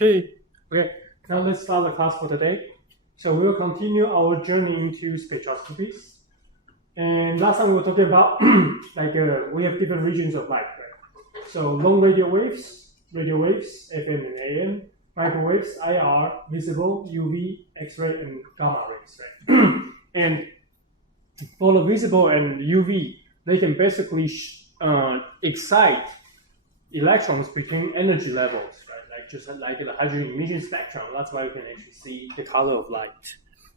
Okay. Now let's start the class for today. So we will continue our journey into spectroscopies. And last time we were talking about we have different regions of light, right? So long radio waves, FM and AM, microwaves, IR, visible, UV, X-ray, and gamma rays, right? And for the visible and UV, they can basically excite electrons between energy levels, right? Just like the hydrogen emission spectrum. That's why you can actually see the color of light.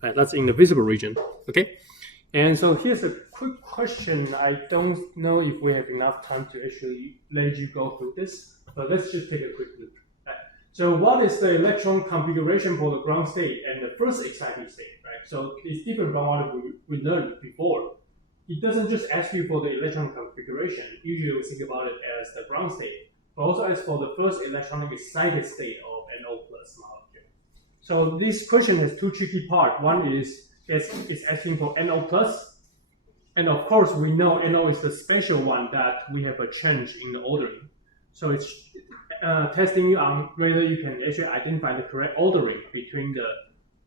Right? That's in the visible region. Okay. And so here's a quick question. I don't know if we have enough time to actually let you go through this, but let's just take a quick look. Right? So what is the electron configuration for the ground state and the first exciting state, right? So it's different from what we learned before. It doesn't just ask you for the electron configuration. Usually we think about it as the ground state, but also as for the first electronic excited state of NO plus molecule. So this question has two tricky parts. One is it's asking for NO plus, and of course we know NO is the special one that we have a change in the ordering. So it's testing you on whether you can actually identify the correct ordering between the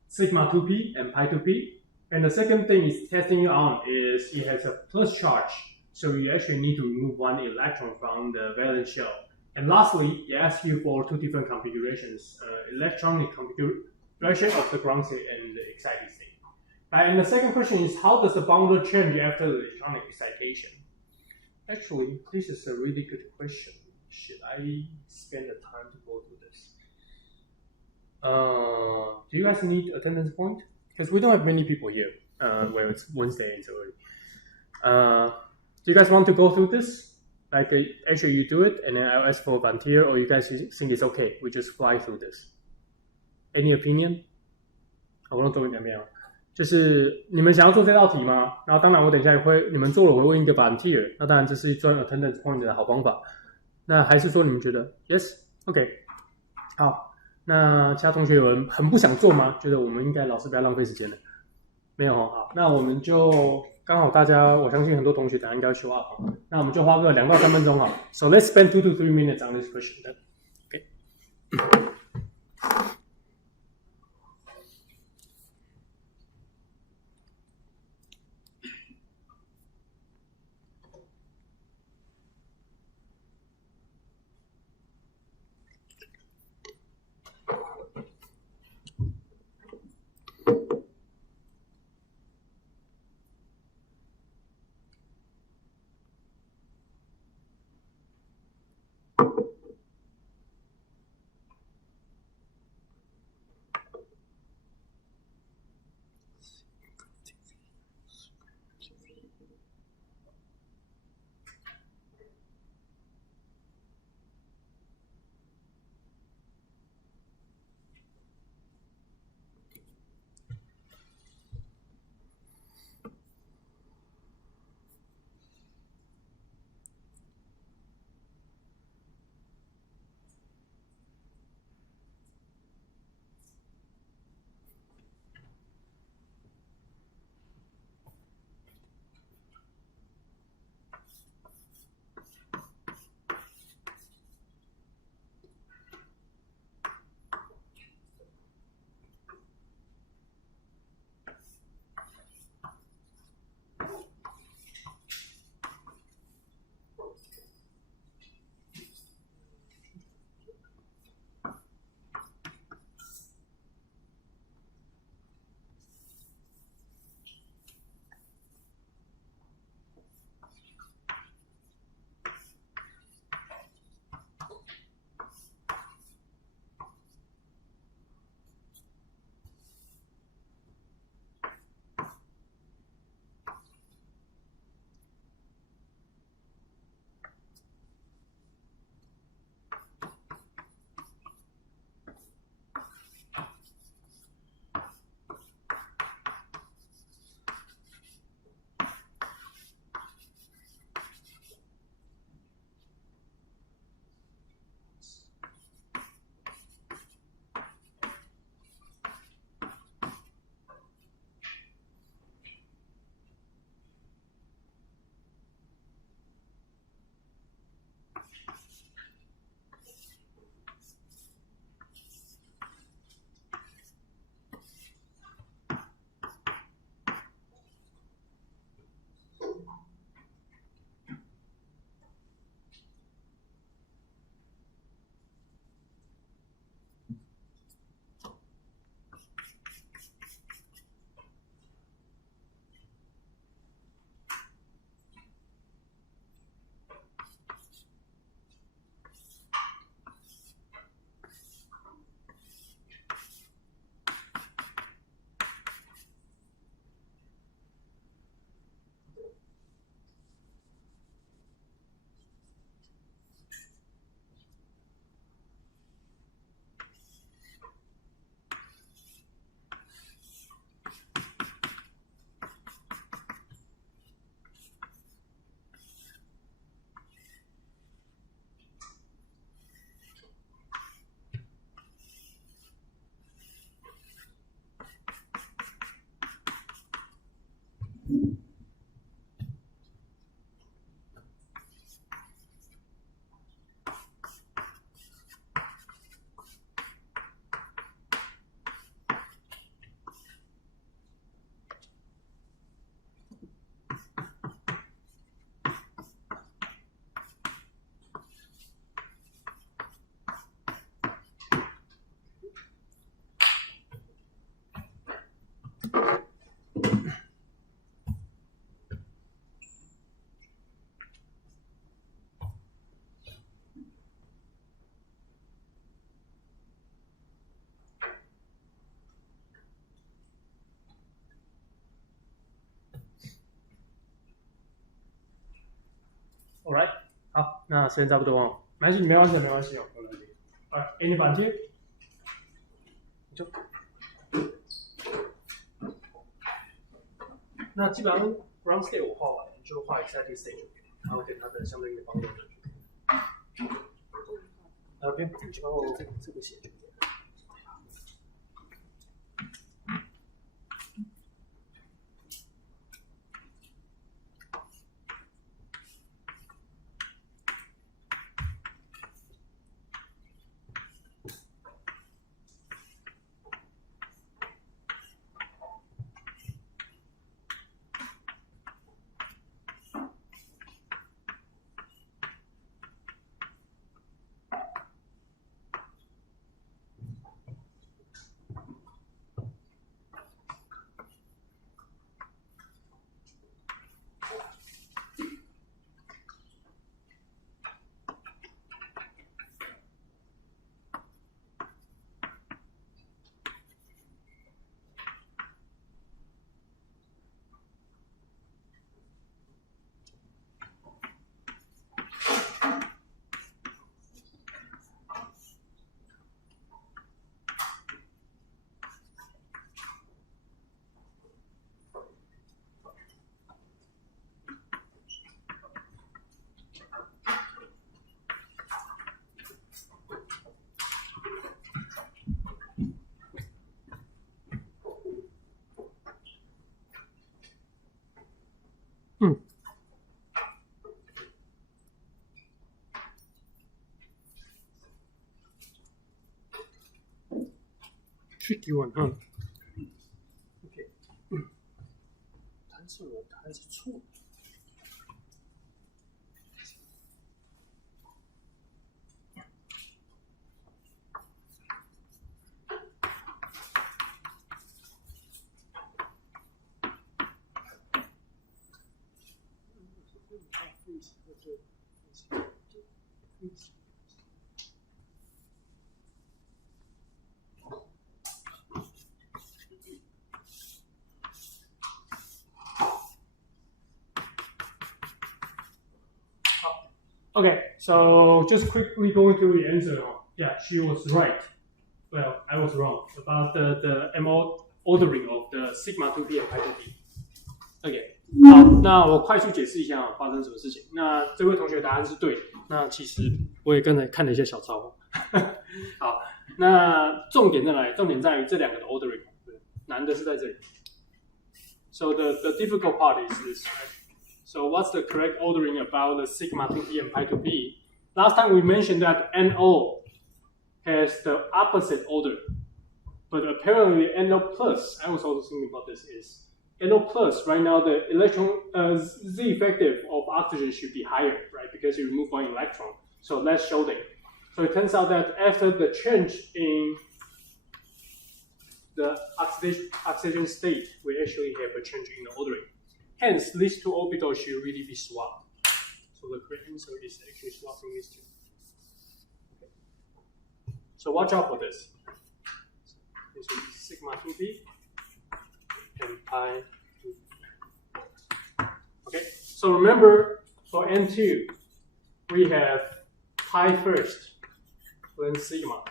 sigma 2p and pi 2p. And the second thing it's testing you on is it has a plus charge, so you actually need to remove one electron from the valence shell. And lastly, it asks you for two different configurations, electronic configuration of the ground state and the excited state. And the second question is, how does the boundary change after the electronic excitation? Actually, this is a really good question. Should I spend the time to go through this? Do you guys need attendance point? Because we don't have many people here where it's Wednesday and so early. Do you guys want to go through this? Actually you do it and then I'll ask for a volunteer, or you guys think it's okay, we just fly through this? Any opinion? 我用中文讲没有？就是你们想要做这道题吗？然后当然我等一下也会，你们做了我会问一个 volunteer， 那当然这是赚 attendance point 的好方法。那还是说你们觉得 yes OK 好？那其他同学有人很不想做吗？觉得我们应该老师不要浪费时间了？没有好，那我们就刚好大家，我相信很多同学等下应该 show up， 那我们就花个2到3分钟好。So let's spend 2 to 3 minutes on this question then. Okay. 那时间差不多哦，没关系哦。Alright, any volunteer? 就那基本上 ground state 我画完，就画 excited state， 然后给它的相对应的方向。不用，就这个写就对了。tricky one, huh? Okay. 弹是我的还是错的？Okay, so just quickly going through the answer. Yeah, she was right. Well, I was wrong about the MO ordering of the sigma 2p and pi 2p. OK, 好，那我快速解释一下发生什么事情。那这位同学答案是对的。那其实我也刚才看了一下小抄。好，那重点在哪里？重点在于这两个的 ordering。难的是在这里。So the difficult part is this, right? So what's the correct ordering about the sigma 2p and pi 2p? Last time we mentioned that NO has the opposite order, but apparently NO plus, I was also thinking about this, is NO plus, right now the electron, Z effective of oxygen should be higher, right? Because you remove one electron, so less shielding. So it turns out that after the change in the oxidation state, we actually have a change in the ordering. Hence, these two orbitals should really be swapped. So the correct answer is actually swapping these two. Okay. So watch out for this. This will be sigma 2p and pi 2p. Okay, so remember for N2, we have pi first, then sigma.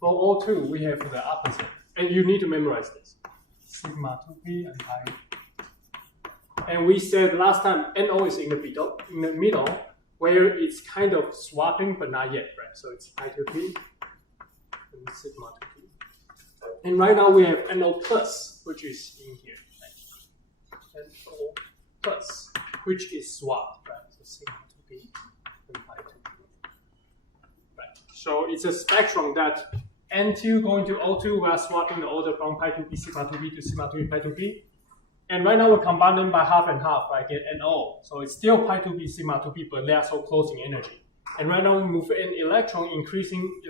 For O2, we have the opposite. And you need to memorize this. Sigma 2p and pi 2p. And we said last time NO is in the middle, where it's kind of swapping, but not yet, right? So it's pi 2p and sigma 2p. And right now we have NO plus, which is in here. Right? NO plus, which is swapped, right? So sigma 2p and pi 2p. Right. So it's a spectrum that N2 going to O2, we are swapping the order from pi 2p, sigma 2p to sigma 2p, pi 2p. And right now we combine them by half and half, right? Get NO. So it's still pi 2p, sigma 2p, but they are so close in energy. And right now we move an electron increasing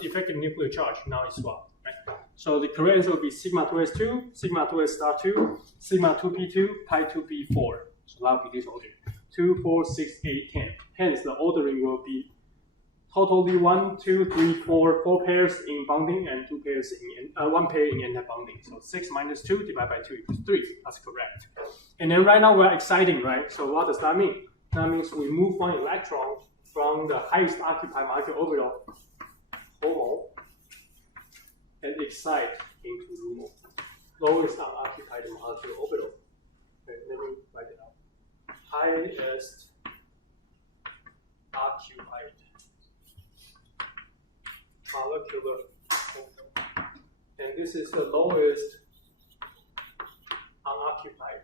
effective nuclear charge. Now it's swapped, right? So the correct answer will be sigma 2s2, sigma 2s star 2, sigma 2p2, pi 2p4. So that will be this order. 2, 4, 6, 8, 10. Hence the ordering will be totally 1, 2, 3, 4 pairs in bonding and 2 pairs in 1 pair in anti-bonding. So 6 minus 2 divided by 2 equals 3. That's correct. And then right now we're exciting, right? So what does that mean? That means we move one electron from the highest occupied molecular orbital, HOMO, and excite into LUMO, lowest unoccupied molecular orbital. Okay, let me write it out. Highest occupied molecular orbital. And this is the lowest unoccupied.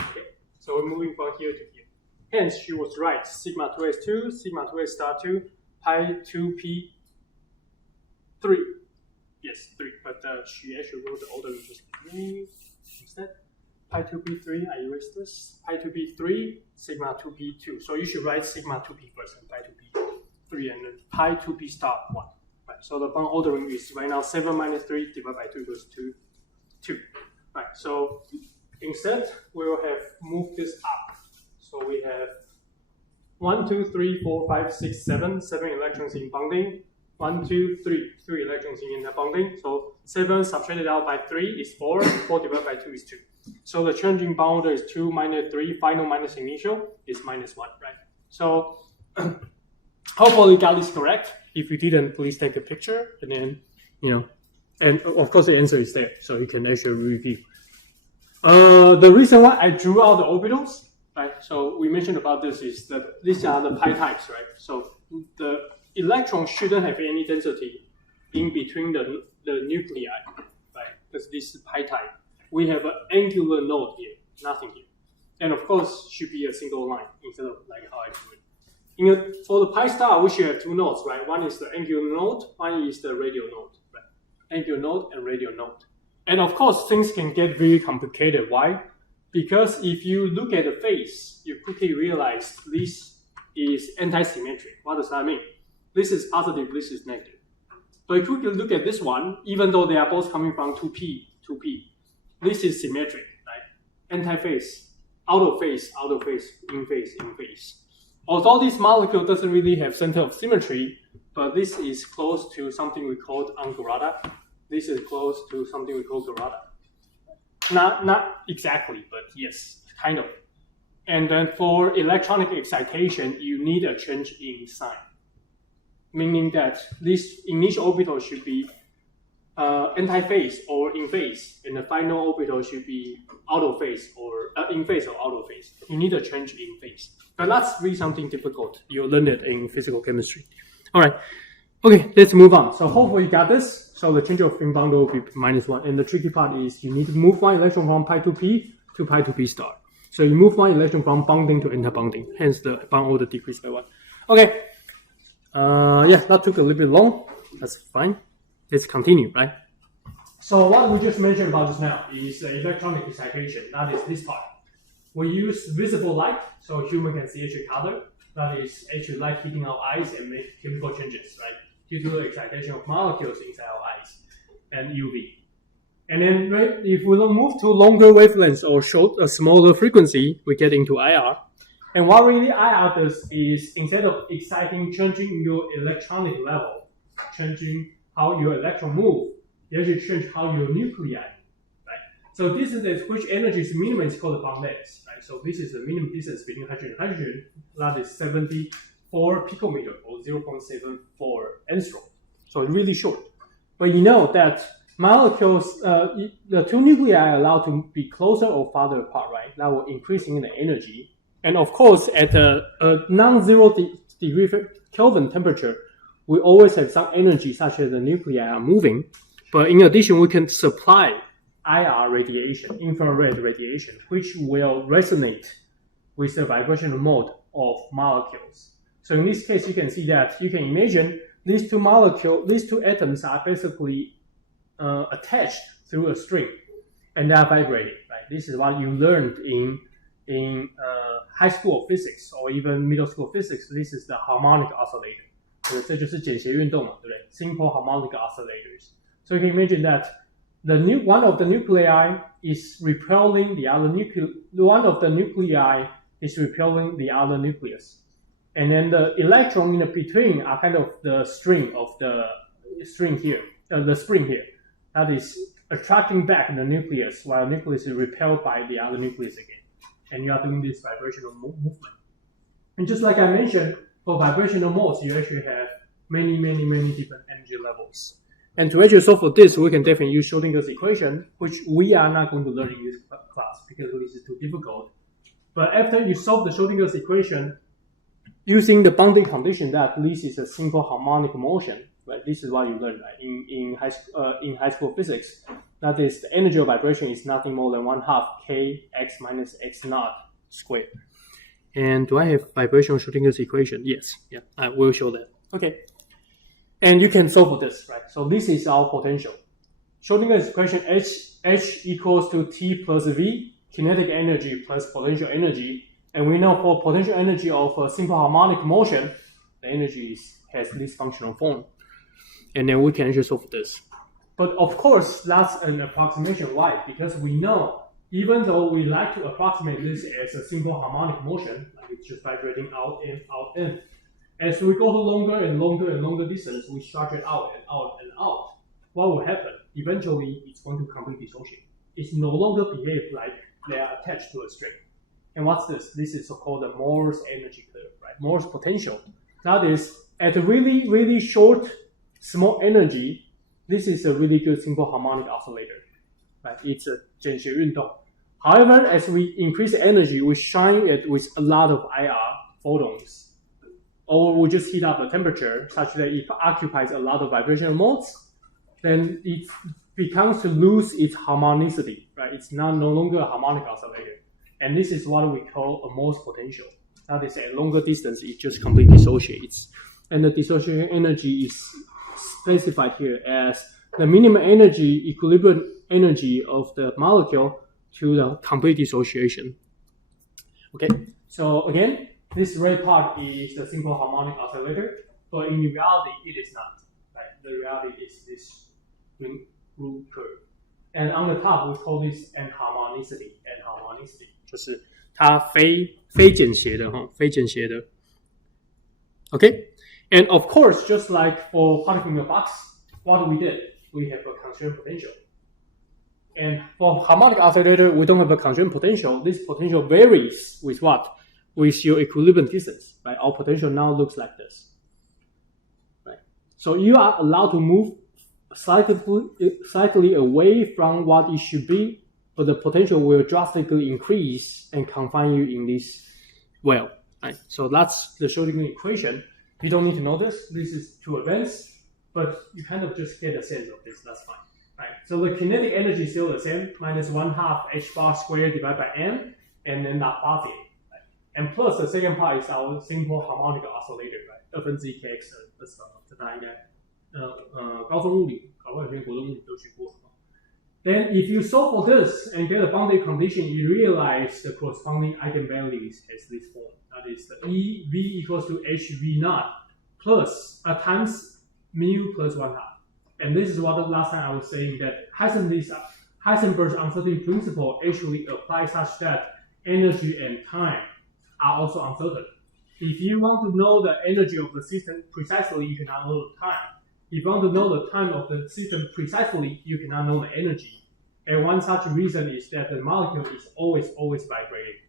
Okay, so we're moving from here to here. Hence, she was right. Sigma 2s2, sigma 2s star 2, pi 2p 3. Yes, 3. But she actually wrote the ordering just like me instead. Pi 2p3, I erase this. Pi 2p3, sigma 2p2. So you should write sigma 2p first and pi 2p3 and then pi 2p star 1. Right, so the bond ordering is right now 7 minus 3 divided by 2 equals 2. Right, so instead, we will have moved this up. So we have 1, 2, 3, 4, 5, 6, 7 electrons in bonding. 1, 2, 3 electrons in interbonding. So 7 subtracted out by 3 is 4. 4 divided by 2 is 2. So the change in bond order is 2 minus 3. Final minus initial is minus 1, right? So hopefully you got this correct. If you didn't, please take a picture and then, and of course the answer is there. So you can actually review. The reason why I drew out the orbitals, right? So we mentioned about this is that these are the pi types, right? So the electron shouldn't have any density in between the nuclei, right? Because this is pi type. We have an angular node here, nothing here. And of course, should be a single line instead of like how I do it. For the pi star, we should have two nodes, right? One is the angular node, one is the radial node, right? Angular node and radial node. And of course, things can get very complicated. Why? Because if you look at the phase, you quickly realize this is anti-symmetric. What does that mean? This is positive, this is negative. So if you look at this one, even though they are both coming from 2p, this is symmetric, right? Anti-phase, out of phase, in phase. Although this molecule doesn't really have center of symmetry, but this is close to something we call angularata. This is close to something we call Garada. Not exactly, but yes, kind of. And then for electronic excitation, you need a change in sign, meaning that this initial orbital should be anti-phase or in phase, and the final orbital should be out of phase or in phase or out of phase. You need a change in phase. But that's really something difficult. You'll learn it in physical chemistry. All right. Okay, let's move on. So hopefully you got this. So the change of in bond will be minus 1. And the tricky part is you need to move one electron from pi 2p to pi 2p star. So you move one electron from bonding to interbonding. Hence the bond order decreased by 1. Okay. Yeah, that took a little bit long. That's fine. Let's continue, right? So what we just mentioned about just now is electronic excitation. That is this part. We use visible light, so human can see actually color. That is actually light hitting our eyes and make chemical changes, right? Due to the excitation of molecules inside our eyes and UV. And then if we move to longer wavelengths or smaller frequency, we get into IR. And what really IR does is instead of changing your electronic level, changing how your electron move, you actually change how your nuclei, right? So this is which energy is minimum is called the bond length, right? So this is the minimum distance between hydrogen and hydrogen. That is 74 picometer or 0.74 angstrom. So it's really short. But you know that molecules, the two nuclei are allowed to be closer or farther apart, right? That will increase in the energy. And of course, at a non-zero degree Kelvin temperature, we always have some energy such as the nuclei are moving. But in addition, we can supply IR radiation, infrared radiation, which will resonate with the vibrational mode of molecules. So in this case, you can see that you can imagine these two atoms are basically attached through a string, and they are vibrating. Right? This is what you learned in high school physics or even middle school physics. This is the harmonic oscillator. 这就是简谐运动嘛，对不对 ？Simple harmonic oscillators. So you can imagine that one of the nuclei is repelling the other one of the nuclei is repelling the other nucleus. And then the electron in between are kind of the string of the string here, the spring here. That is attracting back the nucleus while the nucleus is repelled by the other nucleus again. And you are doing this vibrational movement. And just like I mentioned, for vibrational modes, you actually have many different energy levels. And to actually solve for this, we can definitely use Schrödinger's equation, which we are not going to learn in this class because this is too difficult. But after you solve the Schrödinger's equation, using the boundary condition that this is a simple harmonic motion, right? This is what you learn, right? in high school physics. That is, the energy of vibration is nothing more than 1/2 kx minus x naught squared. And do I have vibrational Schrödinger's equation? Yes. Yeah, I will show that. Okay. And you can solve for this, right? So this is our potential. Schrödinger's equation H equals to T plus V, kinetic energy plus potential energy. And we know for potential energy of a simple harmonic motion, the energy has this functional form. And then we can actually solve for this. But of course, that's an approximation. Why? Because we know, even though we like to approximate this as a simple harmonic motion, like it's just vibrating out in, as we go to longer and longer distance, we stretch it out and out and out. What will happen? Eventually, it's going to completely dissociate. It's no longer behave like they are attached to a string. And what's this? This is so-called the Morse energy curve, right? Morse potential. That is, at a really short, small energy, this is a really good simple harmonic oscillator, right? It's a 简谐运动. However, as we increase the energy, we shine it with a lot of IR photons, or we just heat up the temperature such that it occupies a lot of vibrational modes, then it becomes to lose its harmonicity, right? It's no longer a harmonic oscillator. And this is what we call a Morse potential. That is, at longer distance, it just completely dissociates. And the dissociation energy is specified here as the minimum energy, equilibrium energy of the molecule to the complete dissociation. Okay, so again, this red part is the simple harmonic oscillator, but in reality, it is not. Right? The reality is this green blue curve. And on the top, we call this anharmonicity. Anharmonicity 就是它非简谐的哈，非简谐的。Okay, and of course, just like for particle in a box, what we did, we have a constraint potential. And for harmonic oscillator, we don't have a constraint potential. This potential varies with what? With your equilibrium distance. Right? Our potential now looks like this. Right? So you are allowed to move slightly away from what it should be, but the potential will drastically increase and confine you in this well. Right? So that's the Schrödinger equation. You don't need to know this. This is too advanced, but you kind of just get a sense of this. That's fine. Right? So the kinetic energy is still the same, minus 1/2 h bar squared divided by m, and then Laplacian. Right? And plus the second part is our simple harmonic oscillator, right? 1/2 kx 这大家应该高中物理、考过有些国中物理都学过。Then if you solve for this and get a boundary condition, you realize the corresponding eigenvalues has this form. That is the EV equals to HV naught plus times mu plus 1/2. And this is what last time I was saying, that Heisenberg's uncertainty principle actually applies such that energy and time are also uncertain. If you want to know the energy of the system precisely, you cannot know the time. If you want to know the time of the system precisely, you cannot know the energy. And one such reason is that the molecule is always vibrating.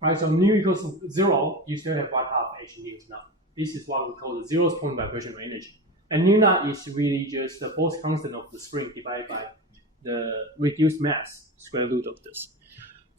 Right, so nu equals to 0, you still have 1/2 h nu naught. This is what we call the zeroth point vibrational energy. And nu naught is really just the force constant of the spring divided by the reduced mass, square root of this.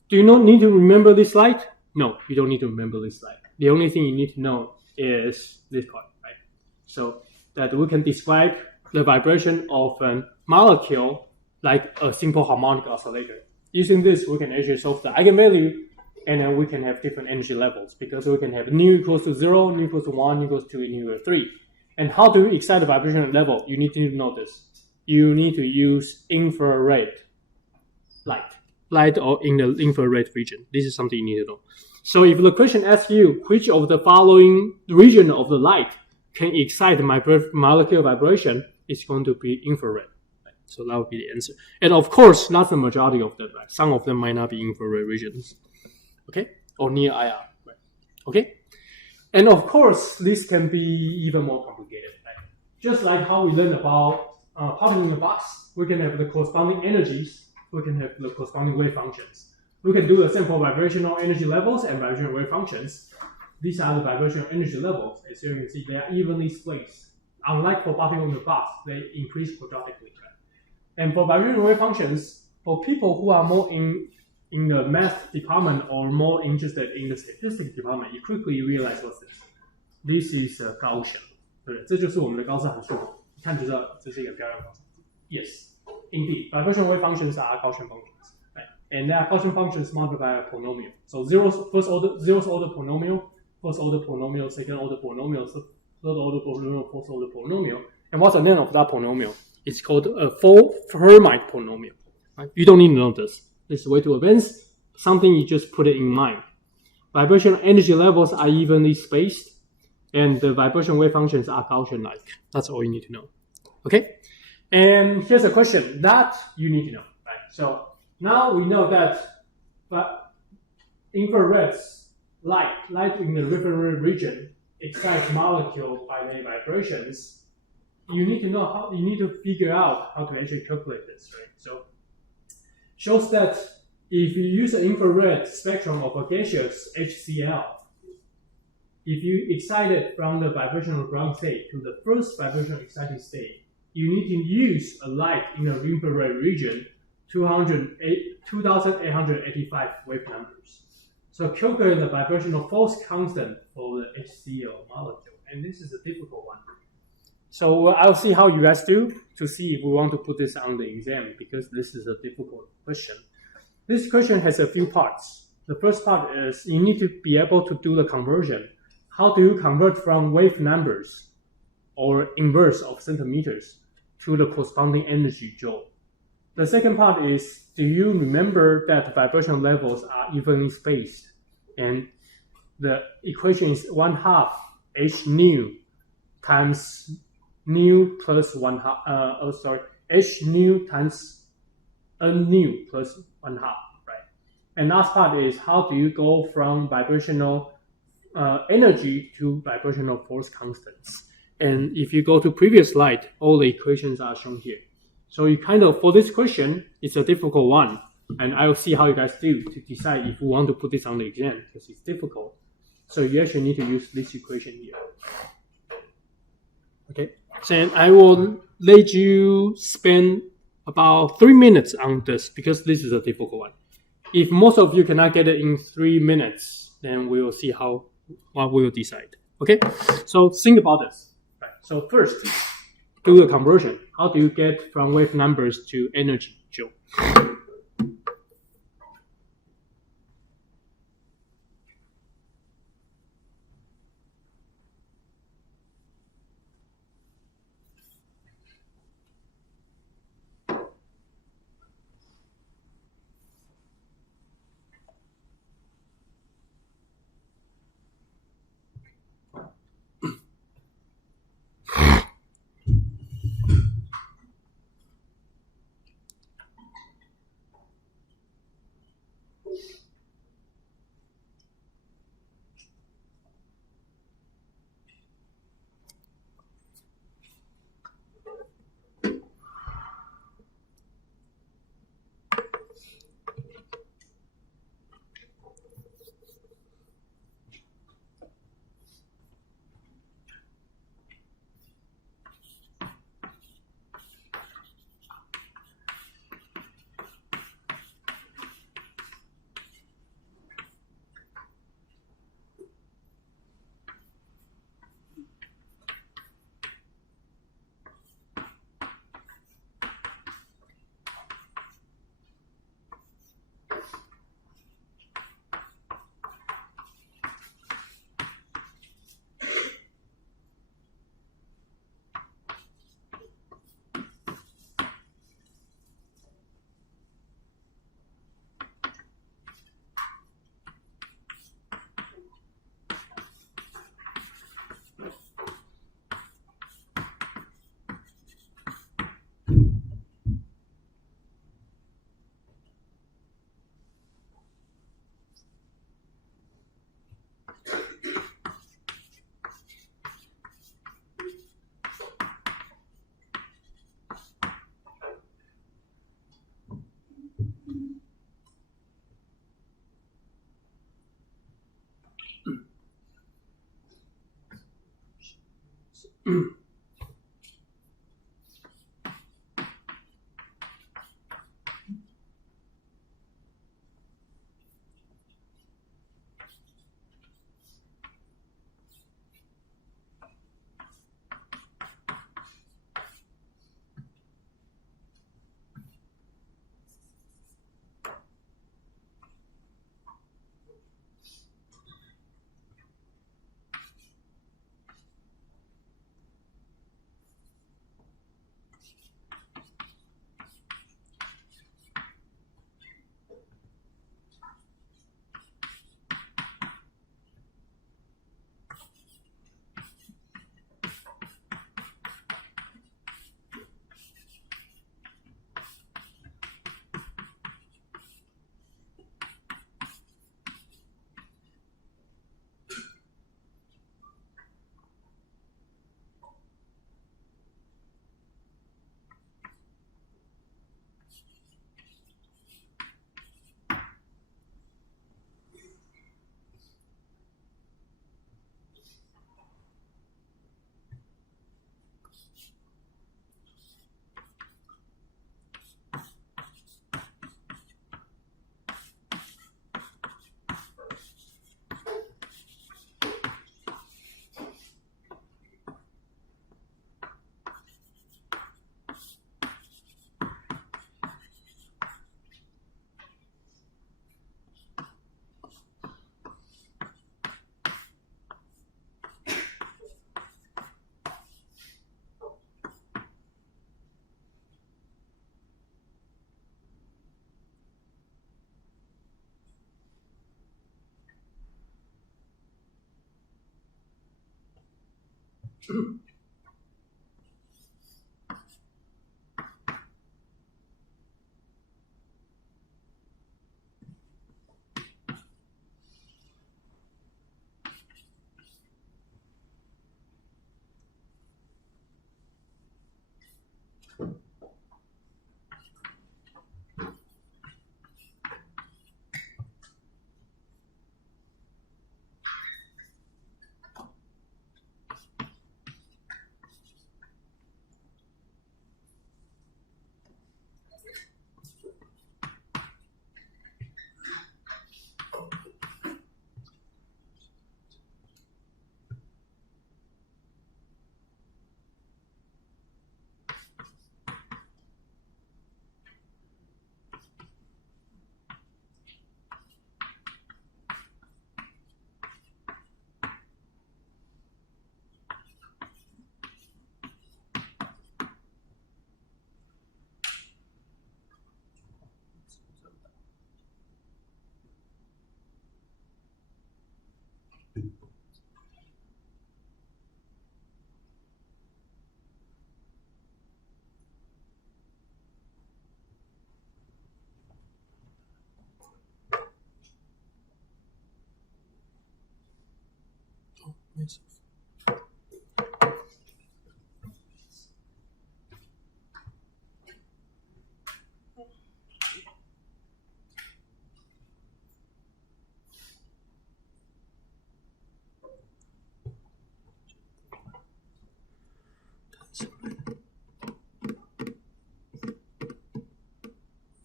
Do you not need to remember this slide? No, you don't need to remember this slide. The only thing you need to know is this part, right? So that we can describe the vibration of a molecule like a simple harmonic oscillator. Using this, we can actually solve the eigenvalue, and then we can have different energy levels because we can have nu equals to 0, nu equals to 1, nu equals to 2, nu equals to 3. And how do we excite the vibration level? You need to know this. You need to use infrared light or in the infrared region. This is something you need to know. So if the question asks you which of the following region of the light can excite molecular vibration, it's going to be infrared. Right? So that would be the answer. And of course, not the majority of them. Right? Some of them might not be infrared regions. Okay? Or near IR. Right? Okay? And of course, this can be even more complicated. Right? Just like how we learned about particle in the box, we can have the corresponding energies, we can have the corresponding wave functions. We can do a sample vibrational energy levels and vibrational wave functions. These are the vibrational energy levels. As you can see, they are evenly spaced. Unlike for particle in the box, they increase quadratically. Right? And for vibrational wave functions, for people who are more in the math department or more interested in the statistics department, you quickly realize what's this. This is Gaussian. 对，这就是我们的高斯函数。一看就知道这是一个漂亮方程。Yes, indeed, vibrational wave functions are Gaussian functions, right? And they are Gaussian functions multiplied by a polynomial. So zeroth order polynomial, first order polynomial, second order polynomial, third order polynomial, fourth order polynomial. And what's the name of that polynomial? It's called a Hermite polynomial. Right? You don't need to know this. This is way too advanced. Something you just put it in mind. Vibrational energy levels are evenly spaced. And the vibration wave functions are Gaussian-like. That's all you need to know. Okay? And here's a question that you need to know. Right? So now we know that infrared light in the infrared region excites molecules by their vibrations. You need to know how. You need to figure out how to actually calculate this, right? So shows that if you use an infrared spectrum of a gaseous HCl, if you excite it from the vibrational ground state to the first vibrational excited state, you need to use a light in the infrared region 2,885 wave numbers. So calculate the vibrational force constant for the HCl molecule, and this is a difficult one. So I'll see how you guys do to see if we want to put this on the exam, because this is a difficult question. This question has a few parts. The first part is you need to be able to do the conversion. How do you convert from wave numbers or inverse of centimeters to the corresponding energy joule? The second part is, do you remember that the vibrational levels are evenly spaced? And the equation is 1/2 h nu times nu plus 1/2, h nu times n nu plus 1/2, right? And last part is, how do you go from vibrational energy to vibrational force constants? And if you go to previous slide, all the equations are shown here. So you kind of, for this question, it's a difficult one. And I'll see how you guys do to decide if you want to put this on the exam, because it's difficult. So you actually need to use this equation here. Okay, so I will let you spend about 3 minutes on this, because this is a difficult one. If most of you cannot get it in 3 minutes, then we will see what we will decide. Okay, so think about this. Right. So first, do the conversion. How do you get from wave numbers to energy joule?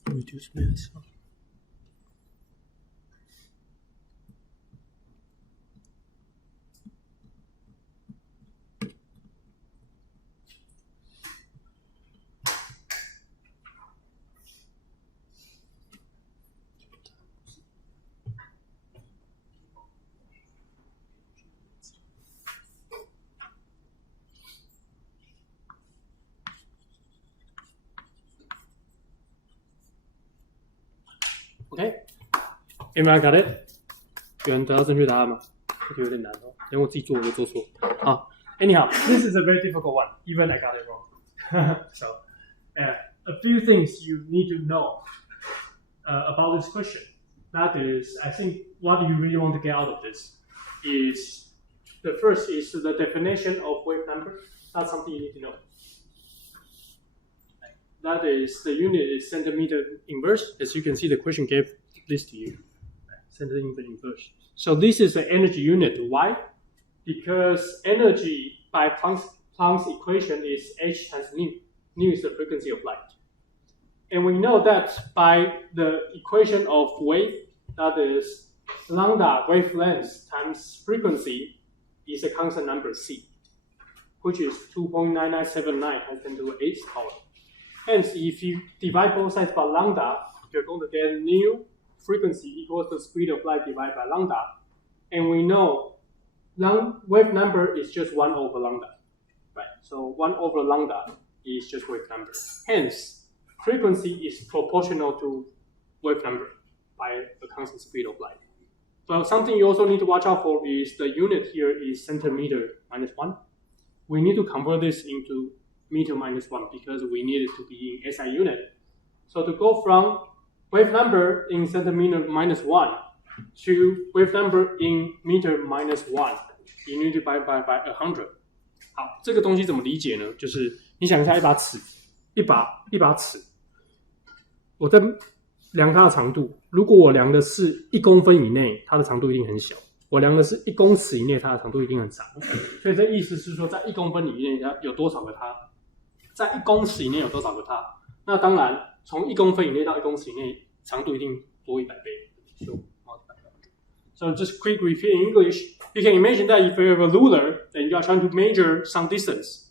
Reduce mass. OK， everyone got it？ 有人得到正确答案吗？这题有点难哦，等我自己做我就做错。好 ，anyhow， this is a very difficult one. Even I got it wrong. So, a few things you need to know about this question. That is, I think what you really want to get out of this is the first is the definition of wave number. That's something you need to know. That is, the unit is centimeter inverse. As you can see, the question gave this to you, centimeter inverse. So this is the energy unit. Why? Because energy by Planck's Planck's equation is h times nu. Nu is the frequency of light. And we know that by the equation of wave, that is lambda wavelength times frequency is a constant number c, which is 2.9979 times 10 to the 8th power. Hence, if you divide both sides by lambda, you're going to get nu frequency equals the speed of light divided by lambda. And we know wave number is just 1 over lambda, right? So 1 over lambda is just wave number. Hence, frequency is proportional to wave number by the constant speed of light. So something you also need to watch out for is the unit here is centimeter minus 1. We need to convert this into meter minus 1 because we need it to be in SI unit. So to go from wave number in centimeter minus 1 to wave number in meter minus 1, you need to divide by 100. 好，这个东西怎么理解呢？就是你想一下一把尺，一把尺，我在量它的长度。如果我量的是1公分以内，它的长度一定很小；我量的是1公尺以内，它的长度一定很长。所以这意思是说，在1公分以内有多少个它，在1公尺以内有多少个它。那当然，从1公分以内到1公尺以内，长度一定多100倍。So just quick review in English. You can imagine that if you have a ruler and you are trying to measure some distance,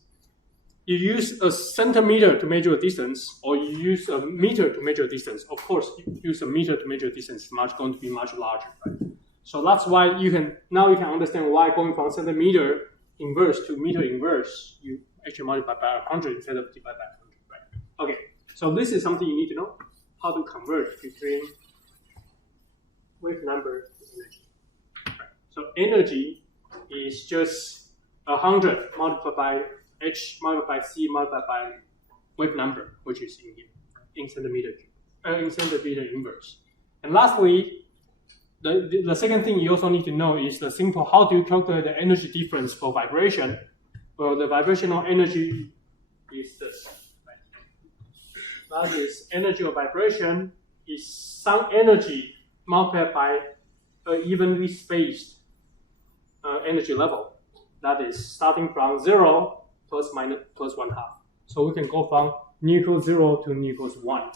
you use a centimeter to measure a distance, or you use a meter to measure a distance. Of course, you use a meter to measure a distance, going to be much larger, right? So that's why you can understand why going from centimeter inverse to meter inverse, you actually multiply by 100 instead of divide by 100, right? Okay, so this is something you need to know, how to convert between wave number to energy. Right. So energy is just 100 multiplied by h multiplied by c multiplied by wave number, which is in here, in centimeter inverse. And lastly, the second thing you also need to know is the simple how do you calculate the energy difference for vibration? Well, the vibrational energy is this. Right? That is energy of vibration is some energy multiplied by an evenly spaced energy level. That is starting from 0 plus 1/2. So we can go from nu equals 0 to nu equals 1.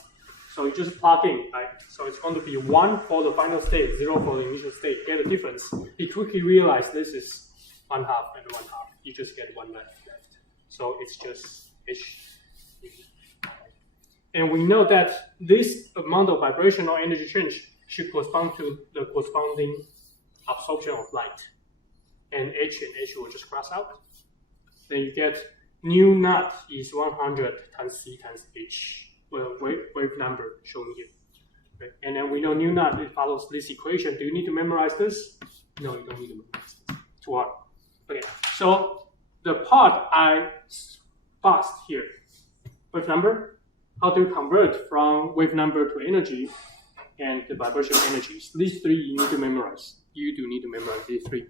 So you just plug in, right? So it's going to be 1 for the final state, 0 for the initial state. Get the difference. You quickly realize this is 1/2 and 1/2. You just get 1 left. So it's just h. And we know that this amount of vibrational energy change should correspond to the corresponding absorption of light. And h will just cross out. Then you get nu naught is 100 times c times h, wave number shown here. Right? And then we know nu naught, it follows this equation. Do you need to memorize this? No, you don't need to memorize this. Too hard. Okay, so the part I boxed here, wave number, how to convert from wave number to energy, and the vibration energies. These three you need to memorize. You do need to memorize these three.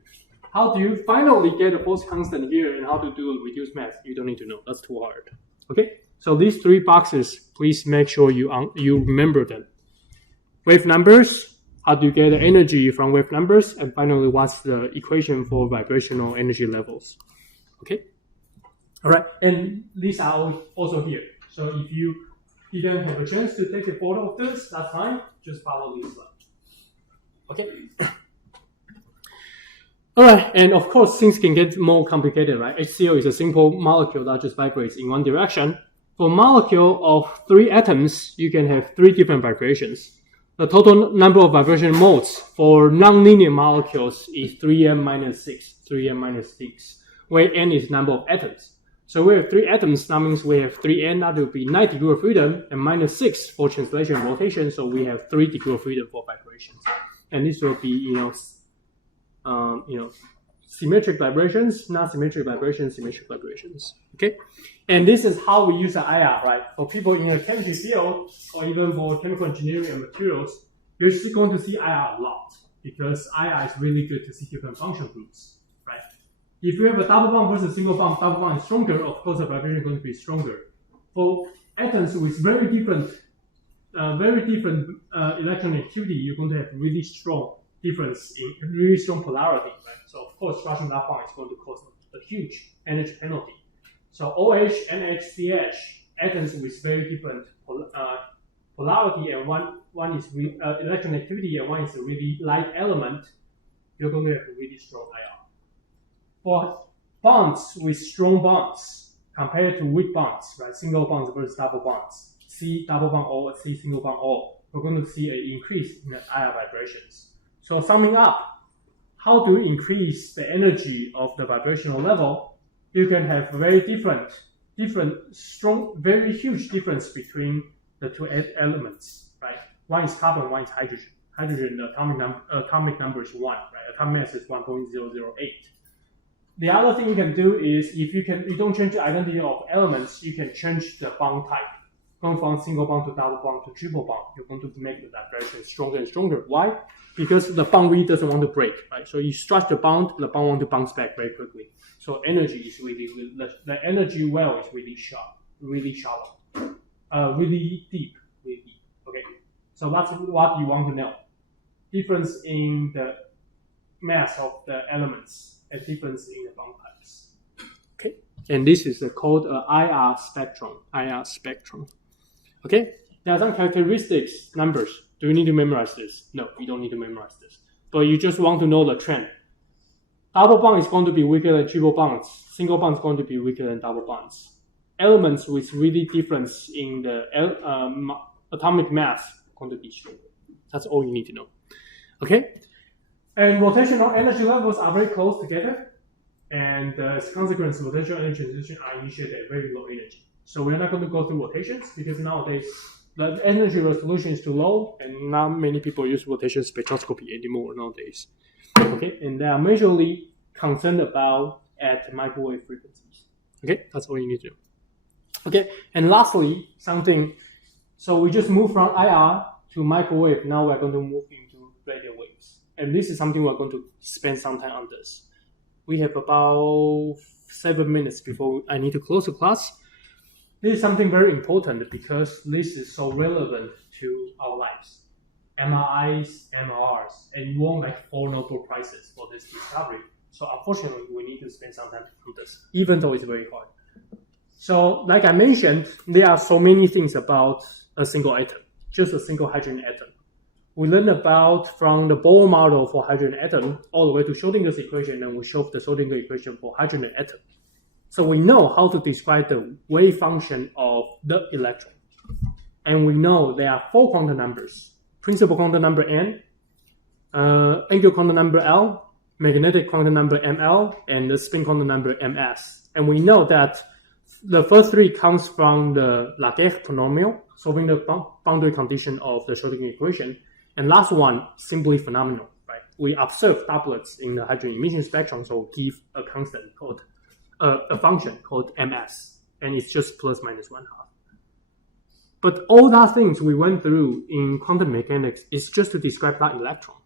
How do you finally get a force constant here and how to do a reduced math? You don't need to know. That's too hard. Okay? So these 3 boxes, please make sure you remember them. Wave numbers, how do you get the energy from wave numbers? And finally, what's the equation for vibrational energy levels? Okay? All right. And these are also here. So if you didn't have a chance to take a photo of this, that's fine. Just follow this slide. Okay? All right, and of course, things can get more complicated, right? HCl is a simple molecule that just vibrates in one direction. For a molecule of 3 atoms, you can have 3 different vibrations. The total number of vibration modes for nonlinear molecules is 3m minus 6, where n is number of atoms. So we have 3 atoms, that means we have 3n, that will be 9 degrees of freedom, and minus 6 for translation and rotation, so we have 3 degrees of freedom for vibrations. And this will be, symmetric vibrations, not symmetric vibrations, symmetric vibrations. Okay, and this is how we use the IR, right? For people in the chemistry field, or even for chemical engineering and materials, you're just going to see IR a lot because IR is really good to see different function groups, right? If you have a double bond versus single bond is stronger. Of course, the vibration is going to be stronger. For atoms with very different electron activity, you're going to have really strong difference in really strong polarity, right? So of course, structuring that bond is going to cause a huge energy penalty. So OH, NH, CH, atoms with very different polarity, and one is electronegativity, and one is a really light element, you're going to have a really strong IR. For bonds with strong bonds, compared to weak bonds, right? Single bonds versus double bonds, C double bond O, C single bond O, we're going to see an increase in the IR vibrations. So summing up, how do you increase the energy of the vibrational level? You can have very different, strong, very huge difference between the two elements, right? One is carbon, one is hydrogen. Hydrogen, the atomic number is 1, right? Atomic mass is 1.008. The other thing you can do is, if you don't change the identity of elements, you can change the bond type. Going from single bond to double bond to triple bond, you're going to make the vibration stronger and stronger. Why? Because the bond really doesn't want to break, right? So you stretch the bond wants to bounce back very quickly. So energy is the energy well is really sharp, really shallow, really deep. Okay. So that's what you want to know. Difference in the mass of the elements and difference in the bond types. Okay. And this is called IR spectrum. Okay. There are some characteristics, numbers. Do you need to memorize this? No, you don't need to memorize this. But you just want to know the trend. Double bond is going to be weaker than triple bonds. Single bond is going to be weaker than double bonds. Elements with really difference in the atomic mass are going to be stronger. That's all you need to know. Okay? And rotational energy levels are very close together. And as a consequence, rotational energy transition are initiated at very low energy. So we're not going to go through rotations because nowadays the energy resolution is too low and not many people use rotation spectroscopy anymore nowadays. Okay, and they are majorly concerned about at microwave frequencies. Okay, that's all you need to know. Okay, and lastly, so we just moved from IR to microwave. Now we're going to move into radio waves. And this is something we're going to spend some time on this. We have about 7 minutes before I need to close the class. This is something very important because this is so relevant to our lives. MRIs, MRRs, and you won like 4 Nobel Prizes for this discovery. So unfortunately, we need to spend some time on this, even though it's very hard. So like I mentioned, there are so many things about a single atom, just a single hydrogen atom. We learned about from the Bohr model for hydrogen atom all the way to Schrödinger's equation, and we showed the Schrödinger equation for hydrogen atom. So we know how to describe the wave function of the electron. And we know there are 4 quantum numbers: principal quantum number N, angular quantum number L, magnetic quantum number ML, and the spin quantum number MS. And we know that the first 3 comes from the Laguerre polynomial, solving the boundary condition of the Schrödinger equation. And last one, simply phenomenal, right? We observe doublets in the hydrogen emission spectrum, so give a constant called a function called MS, and it's just plus minus 1/2. But all that things we went through in quantum mechanics is just to describe that electron,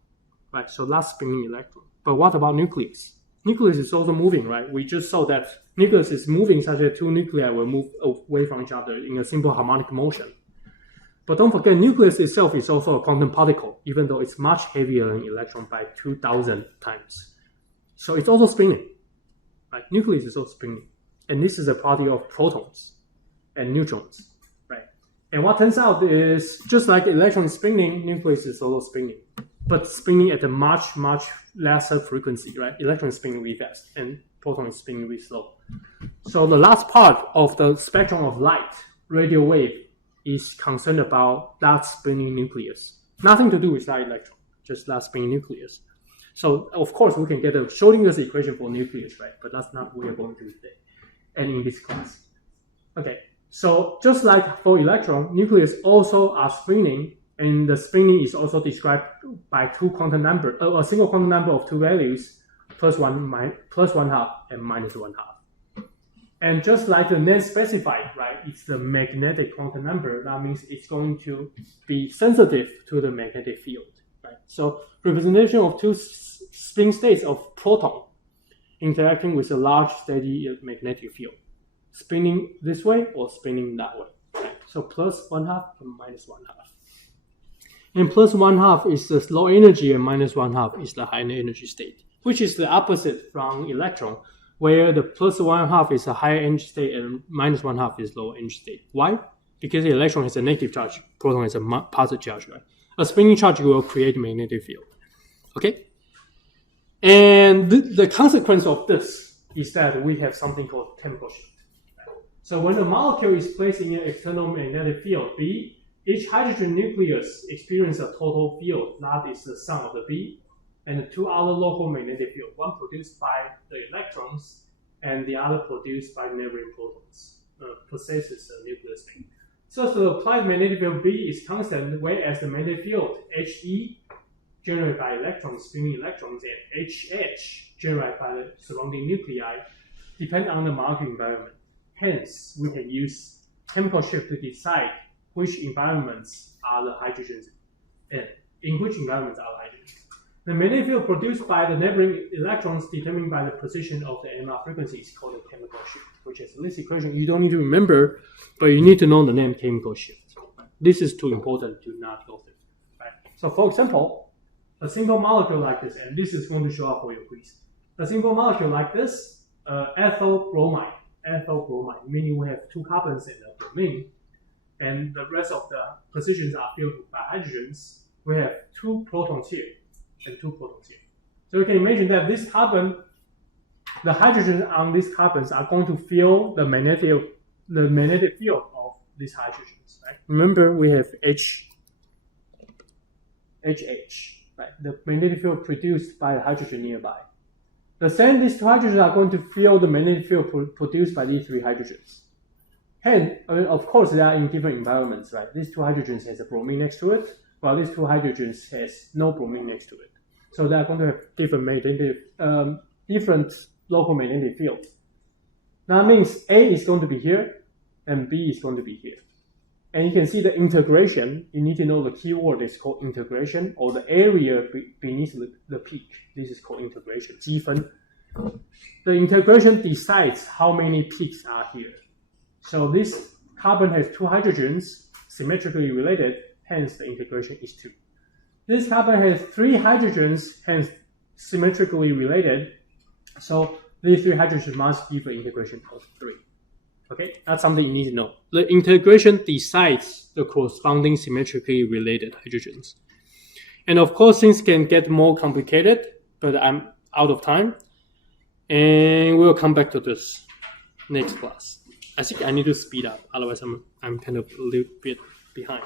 right? So that spinning electron. But what about nucleus? Nucleus is also moving, right? We just saw that nucleus is moving such that 2 nuclei will move away from each other in a simple harmonic motion. But don't forget, nucleus itself is also a quantum particle, even though it's much heavier than electron by 2,000 times. So it's also spinning, right? Nucleus is also spinning. And this is a property of protons and neutrons. And what turns out is, just like electron is spinning, nucleus is also spinning, but spinning at a much, much lesser frequency, right? Electron is spinning really fast, and proton is spinning really slow. So the last part of the spectrum of light, radio wave, is concerned about that spinning nucleus. Nothing to do with that electron, just that spinning nucleus. So, of course, we can get a Schrödinger's equation for nucleus, right? But that's not what we're going to do today, and in this class. Okay. So just like for electron, nucleus also are spinning, and the spinning is also described by 2 quantum number, a single quantum number of 2 values, plus 1/2 and minus 1/2. And just like the name specified, right, it's the magnetic quantum number. That means it's going to be sensitive to the magnetic field, right? So representation of 2 spin states of proton interacting with a large steady magnetic field. Spinning this way or spinning that way. Right? So plus 1/2 and minus 1/2. And plus 1/2 is the low energy and minus 1/2 is the high energy state, which is the opposite from electron, where the plus 1/2 is a higher energy state and minus 1/2 is lower energy state. Why? Because the electron has a negative charge, proton has a positive charge, right? A spinning charge will create a magnetic field. Okay? And the consequence of this is that we have something called chemical shift. So when a molecule is placed in an external magnetic field B, each hydrogen nucleus experiences a total field that is the sum of the B and two other local magnetic fields, one produced by the electrons and the other produced by neighboring protons, possesses a nuclear spin. So the applied magnetic field B is constant, whereas the magnetic field He generated by electrons, spinning electrons, and HH generated by the surrounding nuclei depend on the molecular environment. Hence, we can use chemical shift to decide which environments are the hydrogens and in which environments are the hydrogens. The magnetic field produced by the neighboring electrons determined by the position of the NMR frequency is called a chemical shift, which is this equation you don't need to remember, but you need to know the name chemical shift. This is too important to not go through. Right? So for example, a single molecule like this, and this is going to show up for your quiz. A single molecule like this, ethyl bromide, meaning we have two carbons and a bromine, and the rest of the positions are filled by hydrogens. We have two protons here and two protons here. So you can imagine that this carbon, the hydrogens on these carbons are going to fill the magnetic field of these hydrogens. Right? Remember, we have HH, right? The magnetic field produced by the hydrogen nearby. The same, these two hydrogens are going to fill the magnetic field produced by these three hydrogens. And of course, they are in different environments, right? These two hydrogens has a bromine next to it, while these two hydrogens has no bromine next to it. So they are going to have different local magnetic fields. That means A is going to be here, and B is going to be here. And you can see the integration. You need to know the keyword is called integration, or the area beneath the peak. This is called integration. 积分. The integration decides how many peaks are here. So this carbon has two hydrogens symmetrically related, hence the integration is 2. This carbon has three hydrogens, hence symmetrically related. So these three hydrogens must give an integration of 3. Okay, that's something you need to know. The integration decides the corresponding symmetrically related hydrogens. And of course, things can get more complicated, but I'm out of time. And we'll come back to this next class. I think I need to speed up, otherwise I'm kind of a little bit behind.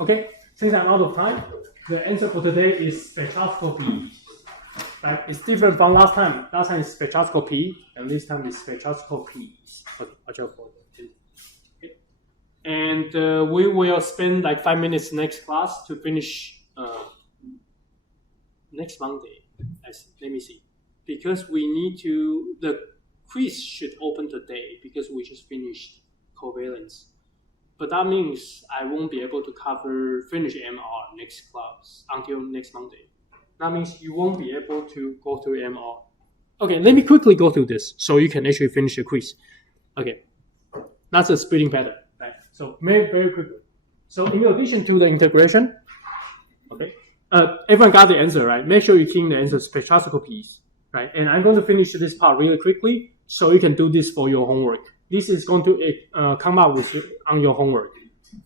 Okay, since I'm out of time, the answer for today is spectroscopy. Right? It's different from last time. Last time is spectroscopy, and this time is spectroscopies. Okay, watch out for it. Okay. And we will spend like 5 minutes next class to finish next Monday. Let me see. Because we need to, the quiz should open today because we just finished covalence. But that means I won't be able to finish MR next class until next Monday. That means you won't be able to go through MR. Okay, let me quickly go through this so you can actually finish the quiz. Okay, that's a splitting pattern, right? So very, very quickly. So in addition to the integration, okay, everyone got the answer, right? Make sure you key in the answer spectroscopies, right? And I'm going to finish this part really quickly so you can do this for your homework. This is going to come up with on your homework.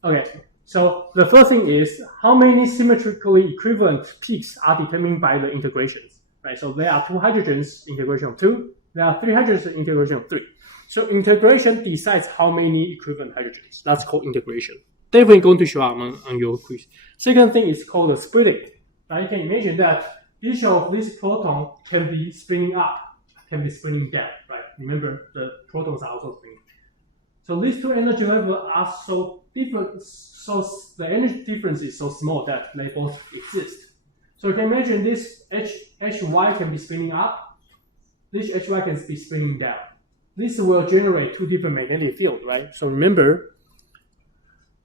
Okay. So the first thing is how many symmetrically equivalent peaks are determined by the integrations, right? So there are two hydrogens, integration of 2. There are three hydrogens, integration of 3. So integration decides how many equivalent hydrogens. That's called integration. Definitely going to show up on your quiz. Second thing is called the splitting. Now you can imagine that each of these protons can be spinning up, can be spinning down, right? Remember, the protons are also spinning. So these two energy levels are so different, so the energy difference is so small that they both exist. So you can imagine this HY can be spinning up, this HY can be spinning down. This will generate two different magnetic fields, right? So remember,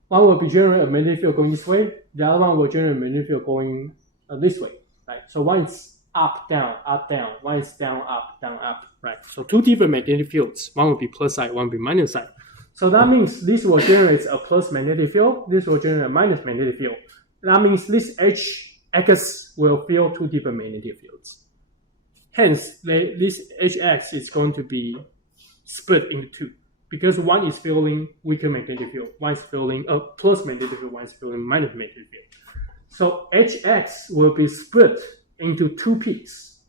one will be generate a magnetic field going this way, the other one will generate a magnetic field going this way, right? So one is up, down, one is down, up, right? So two different magnetic fields, one will be plus side, one will be minus side. So that means this will generate a plus magnetic field, this will generate a minus magnetic field. That means this HX will fill two different magnetic fields. Hence, this HX is going to be split into two because one is feeling weaker magnetic field, one is feeling plus magnetic field, one is feeling minus magnetic field. So HX will be split into two peaks.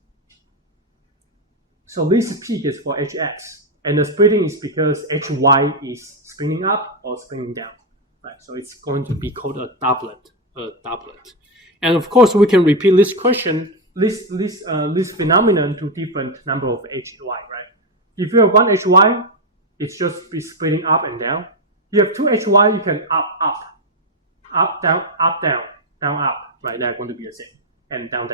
So this peak is for HX, and the splitting is because HY is spinning up or spinning down, right? So it's going to be called a doublet, And of course, we can repeat this question, this phenomenon to different number of HY, right? If you have one HY, it's just be splitting up and down. You have two HY, you can up, down, up, right? They're going to be the same, and down.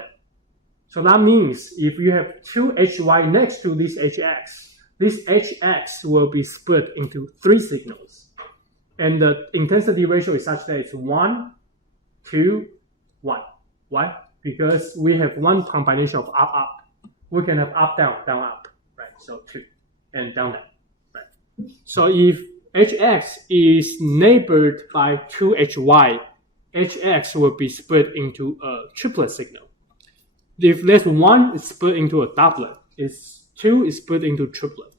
So that means if you have two HY next to this HX, this HX will be split into three signals. And the intensity ratio is such that it's 1, 2, 1. Why? Because we have one combination of up, up. We can have up, down, down, up, right? So 2, and down, down, right? So if HX is neighbored by two HY, HX will be split into a triplet signal. If there's 1, it's split into a doublet. If 2, is split into triplet,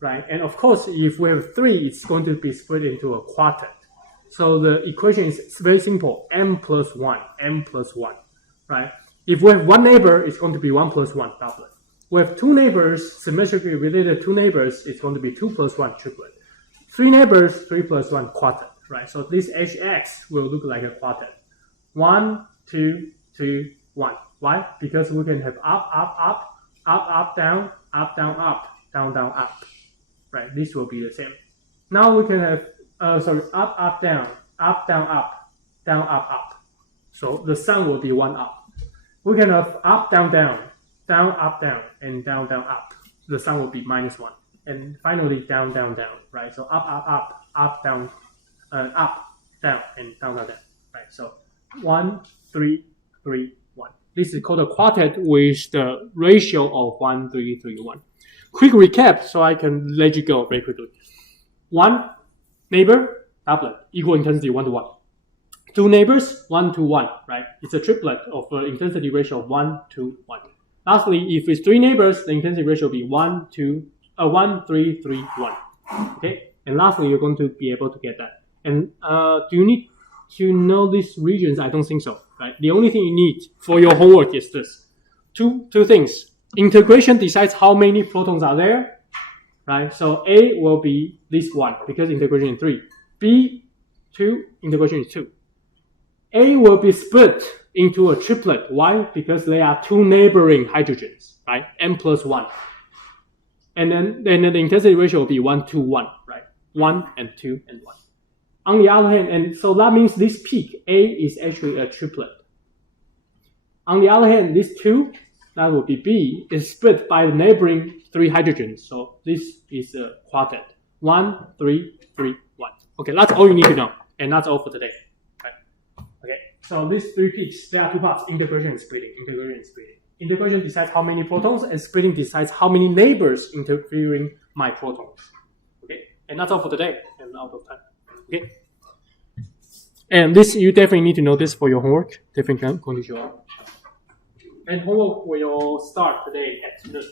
right? And of course, if we have 3, it's going to be split into a quartet. So the equation is very simple: m plus 1, right? If we have one neighbor, it's going to be 1 plus 1 doublet. We have two neighbors, symmetrically related two neighbors, it's going to be 2 plus 1 triplet. 3 neighbors, 3 plus 1 quartet, right? So this HX will look like a quartet. 1, 2, 3, 1. Why? Because we can have up, down, up, down, up, right? This will be the same. Now we can have, up, down, up, down, up. So the sum will be 1 up. We can have up, down, up, down, and down, up. The sum will be -1. And finally, down, right? So up, down, up, down, and down, right? So 1, 3, 3, 1. This is called a quartet with the ratio of 1, 3, 3, 1. Quick recap so I can let you go very quickly. 1 neighbor, doublet, equal intensity 1 to 1. 2 neighbors, 1 to 1, right? It's a triplet of an intensity ratio of 1 to 1. Lastly, if it's 3 neighbors, the intensity ratio will be 1, 3, 3, 1. Okay? And lastly, you're going to be able to get that. And do you need to know these regions? I don't think so, right? The only thing you need for your homework is this. Two things. Integration decides how many protons are there, right? So A will be this one because integration is 3. B, 2, integration is 2. A will be split into a triplet. Why? Because there are 2 neighboring hydrogens, right? M plus 1. And then the intensity ratio will be 1 to 1, right? 1 and 2 and 1. On the other hand, and so that means this peak, A, is actually a triplet. On the other hand, this 2, that will be B, is split by the neighboring 3 hydrogens. So this is a quartet. 1, 3, 3, 1. Okay, that's all you need to know. And that's all for today. Right? Okay, so these 3 peaks, there are 2 parts, integration and splitting. Integration decides how many protons, and splitting decides how many neighbors interfering my protons. Okay, and that's all for today. And out of time. Okay, and this you definitely need to know this for your homework. Definitely going to show up. And homework will start today at noon.